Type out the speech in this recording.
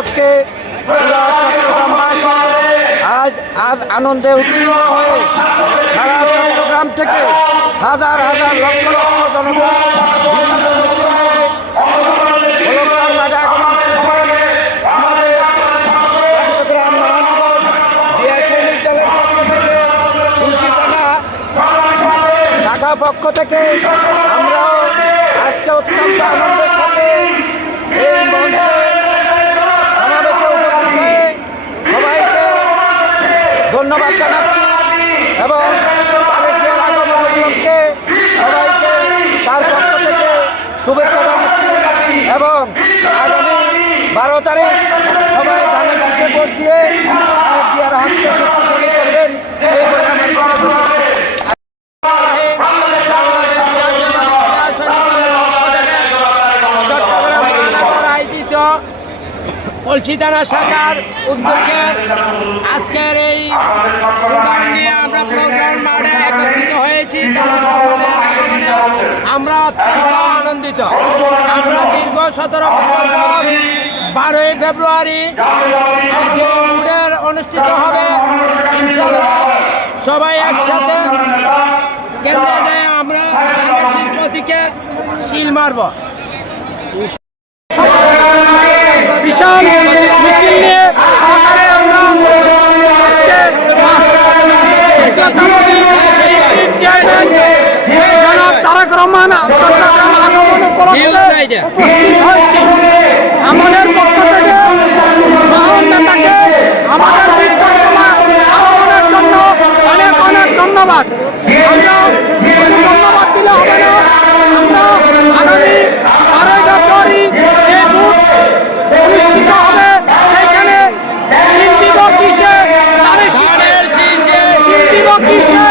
উপলক্ষে পুরা চট্টগ্রামবাসী আজ আনন্দে উত্তীর্ণ হয়ে সারা চট্টগ্রাম থেকে হাজার হাজার লক্ষ লক্ষ জনতা বিভিন্ন মিছিল নিয়ে হলগ্রাম মাঠে আগমন করেছেন। আমাদের চট্টগ্রাম মহানগর জিয়া সৈনিক দলের পক্ষ থেকে তুলসী থানা শাখা পক্ষ থেকে আমরাও আজকে অত্যন্ত আনন্দের সাথে এই মঞ্চে সমাবেশে উপস্থিত হয়ে সবাইকে ধন্যবাদ জানাচ্ছি এবং তারেকের আগমন উপলক্ষে সবাইকে তার পক্ষ থেকে শুভেচ্ছা জানাচ্ছি এবং আগামী 12 তারিখ সবাই ধানের শীষে ভোট দিয়ে তারেকের হাতকে শক্তিশালী করবেন এই বলে আমার বক্তব্য। চট্টগ্রাম মহানগর আয়োজিত কলসি থানা শাখার উদ্যোগে আজকের এই সুদান নিয়ে আমরা প্রোগ্রাম মাঠে একত্রিত হয়েছি। আগমনে আমরা অত্যন্ত আনন্দিত। আমরা দীর্ঘ 17 বছর পর 12ই ফেব্রুয়ারি যে বুড়ের অনুষ্ঠিত হবে, ইনশাল্লাহ সবাই একসাথে কেন্দ্রে যায় আমরা ধানের শীষ প্রতীকে শিল মারব। বিশাল মিছিল নিয়ে সরকারে আমরা জনাব তারেক রহমান চট্টগ্রাম আগমন উপলক্ষে উপস্থিত হয়েছি। আমাদের পক্ষ থেকে মহান নেতাকে আমাদের বীর চট্টগ্রাম আগমনের জন্য অনেক অনেক ধন্যবাদ। আমরা শুধু ধন্যবাদ দিলে হবে না, আমরা আগামী 12ই ফেব্রুয়ারি যে ভোট অনুষ্ঠিত হবে সেইখানে শিল্পী কিসে শিল্পী কিসে